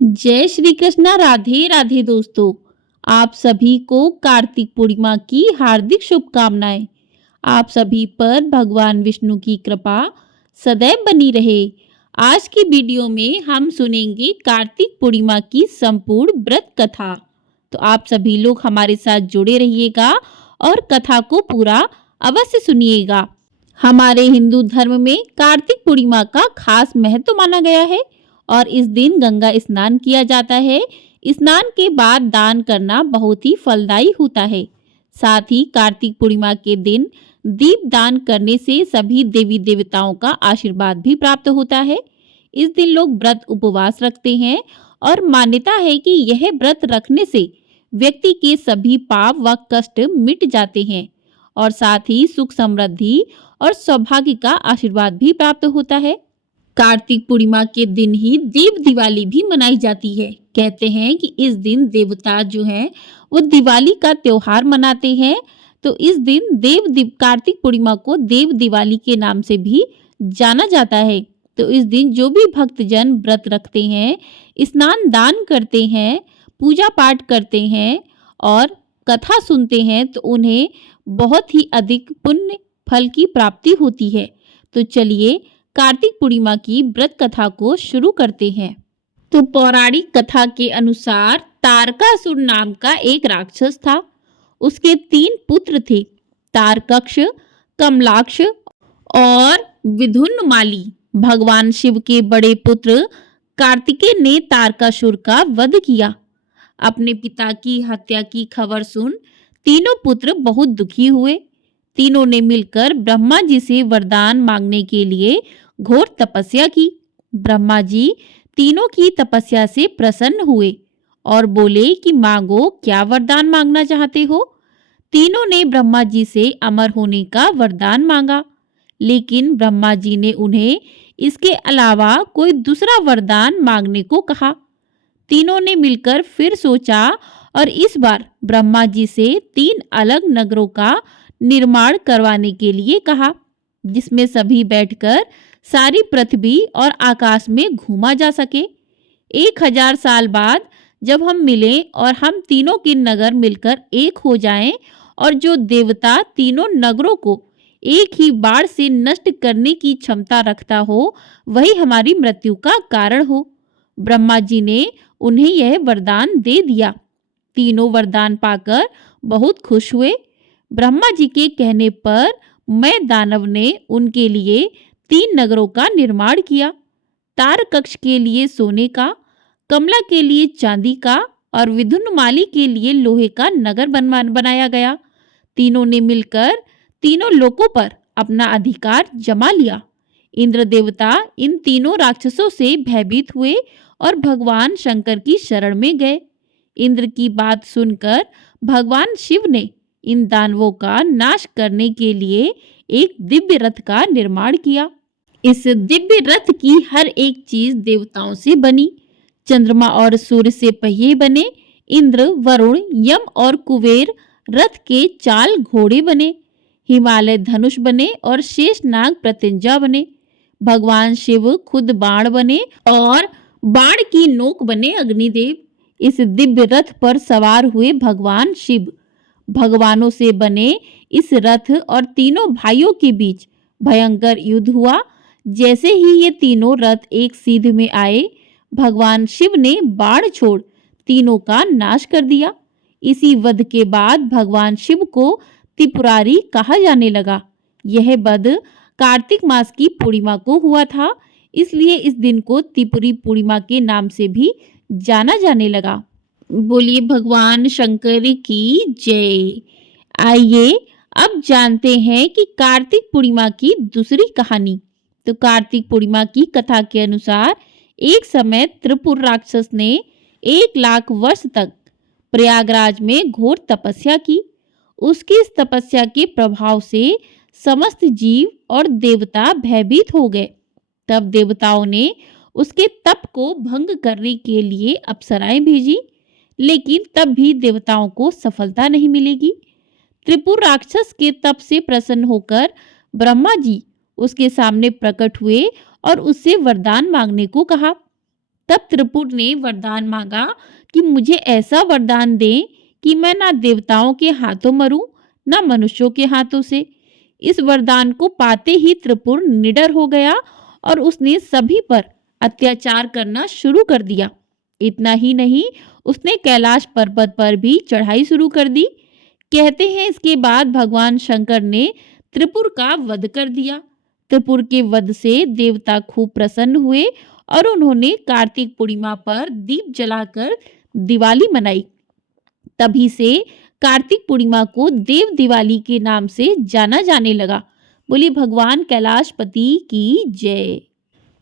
जय श्री कृष्णा। राधे राधे दोस्तों, आप सभी को कार्तिक पूर्णिमा की हार्दिक शुभकामनाएं। आप सभी पर भगवान विष्णु की कृपा सदैव बनी रहे। आज की वीडियो में हम सुनेंगे कार्तिक पूर्णिमा की संपूर्ण व्रत कथा। तो आप सभी लोग हमारे साथ जुड़े रहिएगा और कथा को पूरा अवश्य सुनिएगा। हमारे हिंदू धर्म में कार्तिक पूर्णिमा का खास महत्व माना गया है और इस दिन गंगा स्नान किया जाता है। स्नान के बाद दान करना बहुत ही फलदायी होता है। साथ ही कार्तिक पूर्णिमा के दिन दीप दान करने से सभी देवी देवताओं का आशीर्वाद भी प्राप्त होता है। इस दिन लोग व्रत उपवास रखते हैं और मान्यता है कि यह व्रत रखने से व्यक्ति के सभी पाप व कष्ट मिट जाते हैं और साथ ही सुख समृद्धि और सौभाग्य का आशीर्वाद भी प्राप्त होता है। कार्तिक पूर्णिमा के दिन ही देव दिवाली भी मनाई जाती है। कहते हैं कि इस दिन देवता जो हैं वो दिवाली का त्योहार मनाते हैं। तो इस दिन कार्तिक पूर्णिमा को देव दिवाली के नाम से भी जाना जाता है। तो इस दिन जो भी भक्तजन व्रत रखते हैं, स्नान दान करते हैं, पूजा पाठ करते हैं और कथा सुनते हैं तो उन्हें बहुत ही अधिक पुण्य फल की प्राप्ति होती है। तो चलिए कार्तिक पूर्णिमा की व्रत कथा को शुरू करते हैं। तो पौराणिक कथा के अनुसार तारकासुर नाम का एक राक्षस था। उसके 3 पुत्र थे, तारकक्ष, कमलाक्ष और विधुन्माली। भगवान शिव के बड़े पुत्र कार्तिकेय ने तारकासुर का वध किया। अपने पिता की हत्या की खबर सुन तीनों पुत्र बहुत दुखी हुए। तीनों ने मिलकर ब्रह्मा जी से वरदान मांगने के लिए घोर तपस्या की। ब्रह्मा जी तीनों की तपस्या से प्रसन्न हुए और बोले कि मांगो, क्या वरदान मांगना चाहते हो। तीनों ने ब्रह्मा जी से अमर होने का वरदान मांगा, लेकिन ब्रह्मा जी ने उन्हें इसके अलावा कोई दूसरा वरदान मांगने को कहा। तीनों ने मिलकर फिर सोचा और इस बार ब्रह्मा जी से 3 अलग नगरों का निर्माण करवाने के लिए कहा, जिसमें सभी बैठकर सारी पृथ्वी और आकाश में घूमा जा सके। 1000 साल बाद जब हम मिलें और हम तीनों के नगर मिलकर एक हो जाएं और जो देवता तीनों नगरों को एक ही बाण से नष्ट करने की क्षमता रखता हो, वही हमारी मृत्यु का कारण हो। ब्रह्मा जी ने उन्हें यह वरदान दे दिया। तीनों वरदान पाकर बहुत खुश हुए। ब्रह्मा जी के कहने पर मैं दानव ने उनके लिए 3 नगरों का निर्माण किया। तारकक्ष के लिए सोने का, कमला के लिए चांदी का और विधुन्माली के लिए लोहे का नगर बनाया गया। तीनों ने मिलकर तीनों लोकों पर अपना अधिकार जमा लिया। इंद्र देवता इन तीनों राक्षसों से भयभीत हुए और भगवान शंकर की शरण में गए। इंद्र की बात सुनकर भगवान शिव ने इन दानवों का नाश करने के लिए एक दिव्य रथ का निर्माण किया। इस दिव्य रथ की हर एक चीज देवताओं से बनी। चंद्रमा और सूर्य से पहिए बने। इंद्र, वरुण, यम और कुबेर रथ के चाल घोड़े बने। हिमालय धनुष बने और शेषनाग प्रत्यंजा बने। भगवान शिव खुद बाण बने और बाण की नोक बने अग्निदेव। इस दिव्य रथ पर सवार हुए भगवान शिव। भगवानों से बने इस रथ और तीनों भाइयों के बीच भयंकर युद्ध हुआ। जैसे ही ये तीनों रथ एक सीध में आए, भगवान शिव ने बाण छोड़ तीनों का नाश कर दिया। इसी वध के बाद भगवान शिव को त्रिपुरारी कहा जाने लगा। यह वध कार्तिक मास की पूर्णिमा को हुआ था, इसलिए इस दिन को त्रिपुरी पूर्णिमा के नाम से भी जाना जाने लगा। बोलिए भगवान शंकर की जय। आइए अब जानते हैं कि कार्तिक पूर्णिमा की दूसरी कहानी। तो कार्तिक पूर्णिमा की कथा के अनुसार एक समय त्रिपुर राक्षस ने 1 लाख वर्ष तक प्रयागराज में घोर तपस्या की। उसकी इस तपस्या के प्रभाव से समस्त जीव और देवता भयभीत हो गए। तब देवताओं ने उसके तप को भंग करने के लिए अप्सराएं भेजी, लेकिन तब भी देवताओं को सफलता नहीं मिलेगी। त्रिपुर राक्षस के तप से प्रसन्न होकर ब्रह्मा जी उसके सामने प्रकट हुए और उससे वरदान मांगने को कहा। तब त्रिपुर ने वरदान मांगा कि मुझे ऐसा वरदान दें कि मैं ना देवताओं के हाथों मरूं, ना मनुष्यों के हाथों से। इस वरदान को पाते ही त्रिपुर निडर हो गया और उसने सभी पर अत्याचार करना शुरू कर दिया। इतना ही नहीं, उसने कैलाश पर्वत पर भी चढ़ाई शुरू कर दी। कहते हैं इसके बाद भगवान शंकर ने त्रिपुर का वध कर दिया। त्रिपुर के वध से देवता खूब प्रसन्न हुए और उन्होंने कार्तिक पूर्णिमा पर दीप जलाकर दिवाली मनाई। तभी से कार्तिक पूर्णिमा को देव दिवाली के नाम से जाना जाने लगा। बोली भगवान कैलाशपति की जय।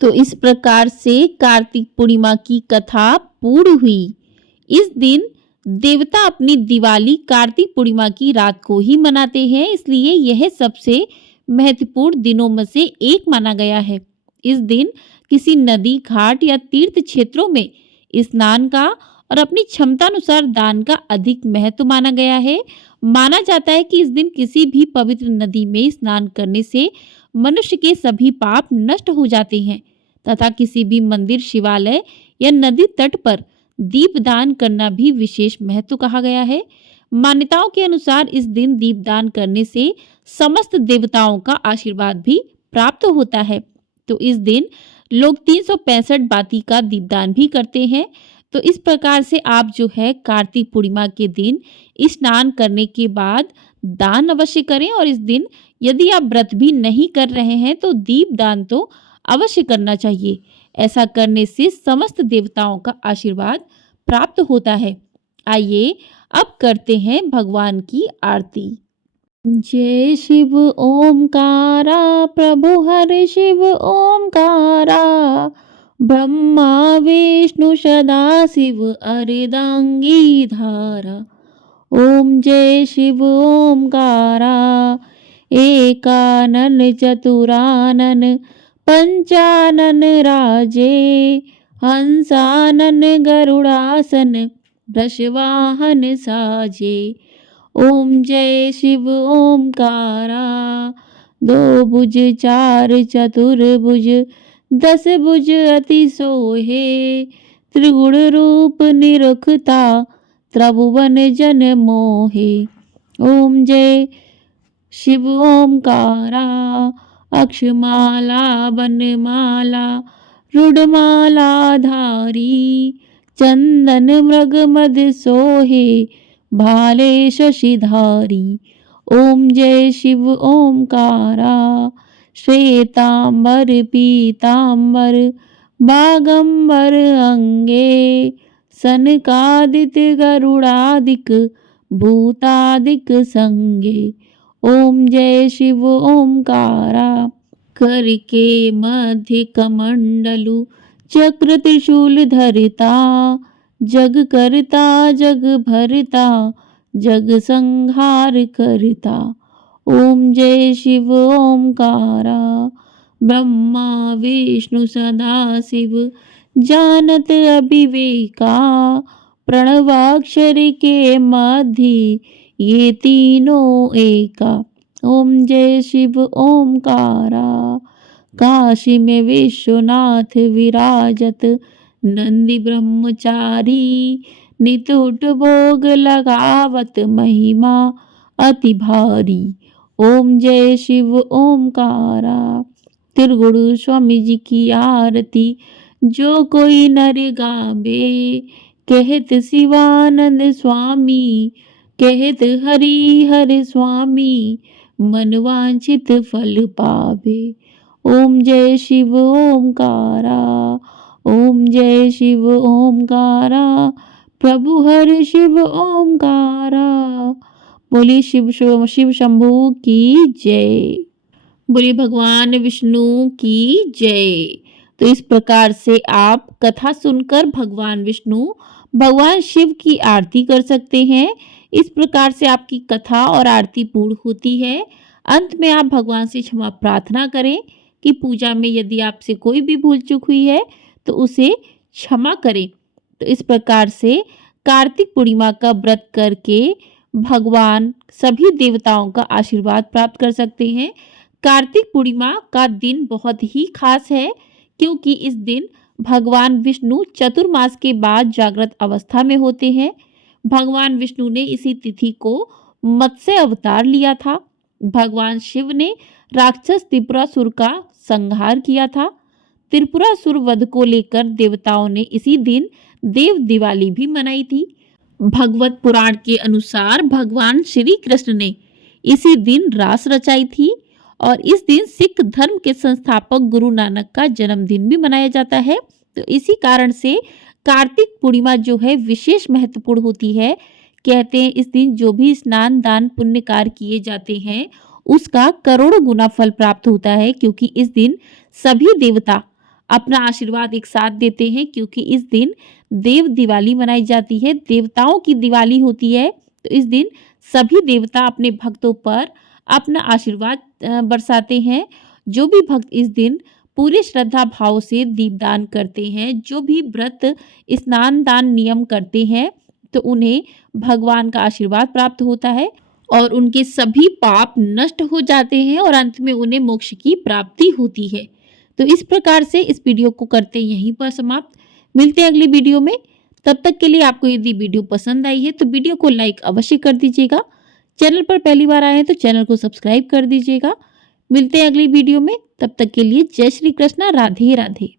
तो इस प्रकार से कार्तिक पूर्णिमा की कथा पूर्ण हुई। इस दिन देवता अपनी दिवाली कार्तिक पूर्णिमा की रात को ही मनाते हैं, इसलिए यह सबसे महत्वपूर्ण दिनों में से एक माना गया है। इस दिन किसी नदी, घाट या तीर्थ क्षेत्रों में स्नान का और अपनी क्षमता अनुसार दान का अधिक महत्व माना गया है। माना जाता है कि इस दिन किसी भी पवित्र नदी में स्नान करने से मनुष्य के सभी पाप नष्ट हो जाते हैं तथा किसी भी मंदिर, शिवालय या नदी तट पर दीपदान करना भी विशेष महत्व कहा गया है। मान्यताओं के अनुसार इस दिन दीपदान करने से समस्त देवताओं का आशीर्वाद भी प्राप्त होता है। तो इस दिन लोग 365 बाती का दीपदान भी करते हैं। तो इस प्रकार से आप जो है कार्तिक पूर्णिमा के दिन स्नान करने के बाद दान अवश्य करें, और इस दिन यदि आप व्रत भी नहीं कर रहे हैं तो दीपदान तो अवश्य करना चाहिए। ऐसा करने से समस्त देवताओं का आशीर्वाद प्राप्त होता है। आइए अब करते हैं भगवान की आरती। जय शिव ओमकारा, प्रभु हर शिव ओमकारा, ब्रह्मा विष्णु सदा शिव अर्धांगी धारा। ओम जय शिव ओमकारा, एकानन चतुरानन पंचानन राजे, हंसानन गरुड़ासन वृषवाहन साजे। ओम जय शिव ओमकारा, दो भुज चार चतुर्भुज, 10 भुज अति सोहे, त्रिगुण रूप निरखता, त्रिभुवन जन मोहे। ओम जय शिव ओमकारा, अक्षमाला बनमाला रुडमाला धारी, चंदन मृग मद सोहे, भाले शशिधारी। ओम जय शिव ओमकारा, श्वेतांबर पीतांबर बागंबर अंगे, सनकादित्य गरुड़ादिक भूतादिक संगे। ओम जय शिव ओमकारा, करके मध्य कमंडलु चक्र त्रिशूल धरता, जग करता जग भरता, जग संहार करता। ओम जय शिव ओमकारा, ब्रह्मा विष्णु सदा शिव जानत अभिवेका, प्रणवाक्षर के मध्य ये तीनों एका। ओम जय शिव ओमकारा, काशी में विश्वनाथ विराजत, नंदी ब्रह्मचारी नितुट भोग लगावत, महिमा अति भारी। ओम जय शिव ओमकारा, त्रिगुण स्वामी जी की आरती जो कोई नर गावे, कहत शिवानंद स्वामी, कहत हरि हर स्वामी, मनवांछित फल पावे। ओम जय शिव ओमकारा, ओम जय शिव ओमकारा, प्रभु हर शिव ओमकारा। बोलिए शिव शंभू की जय। बोलिए भगवान विष्णु की जय। तो इस प्रकार से आप कथा सुनकर भगवान विष्णु, भगवान शिव की आरती कर सकते हैं। इस प्रकार से आपकी कथा और आरती पूर्ण होती है। अंत में आप भगवान से क्षमा प्रार्थना करें कि पूजा में यदि आपसे कोई भी भूल चूक हुई है तो उसे क्षमा करें। तो इस प्रकार से कार्तिक पूर्णिमा का व्रत करके भगवान सभी देवताओं का आशीर्वाद प्राप्त कर सकते हैं। कार्तिक पूर्णिमा का दिन बहुत ही खास है क्योंकि इस दिन भगवान विष्णु चतुर्मास के बाद जागृत अवस्था में होते हैं। भगवान विष्णु ने इसी तिथि को मत्स्य अवतार लिया था। भगवान शिव ने राक्षस त्रिपुरासुर का संहार किया था। त्रिपुरासुर वध को लेकर देवताओं ने इसी दिन देव दिवाली भी मनाई थी। भगवत पुराण के अनुसार भगवान श्री कृष्ण ने इसी दिन रास रचाई थी और इस दिन सिख धर्म के संस्थापक गुरु नानक का जन्मदिन भी मनाया जाता है। तो इसी कारण से कार्तिक पूर्णिमा जो है विशेष महत्वपूर्ण होती है। कहते हैं इस दिन जो भी स्नान दान पुण्य कार्य किए जाते हैं उसका करोड़ों गुना फल प्राप्त होता है, क्योंकि इस दिन सभी देवता अपना आशीर्वाद एक साथ देते हैं। क्योंकि इस दिन देव दिवाली मनाई जाती है, देवताओं की दिवाली होती है। तो इस दिन सभी देवता अपने भक्तों पर अपना आशीर्वाद बरसाते हैं। जो भी भक्त इस दिन पूरे श्रद्धा भाव से दीपदान करते हैं, जो भी व्रत स्नान दान नियम करते हैं, तो उन्हें भगवान का आशीर्वाद प्राप्त होता है और उनके सभी पाप नष्ट हो जाते हैं और अंत में उन्हें मोक्ष की प्राप्ति होती है। तो इस प्रकार से इस वीडियो को करते यहीं पर समाप्त। मिलते हैं अगली वीडियो में। तब तक के लिए आपको यदि वीडियो पसंद आई है तो वीडियो को लाइक अवश्य कर दीजिएगा। चैनल पर पहली बार आए हैं तो चैनल को सब्सक्राइब कर दीजिएगा। मिलते हैं अगली वीडियो में। तब तक के लिए जय श्री कृष्णा, राधे राधे।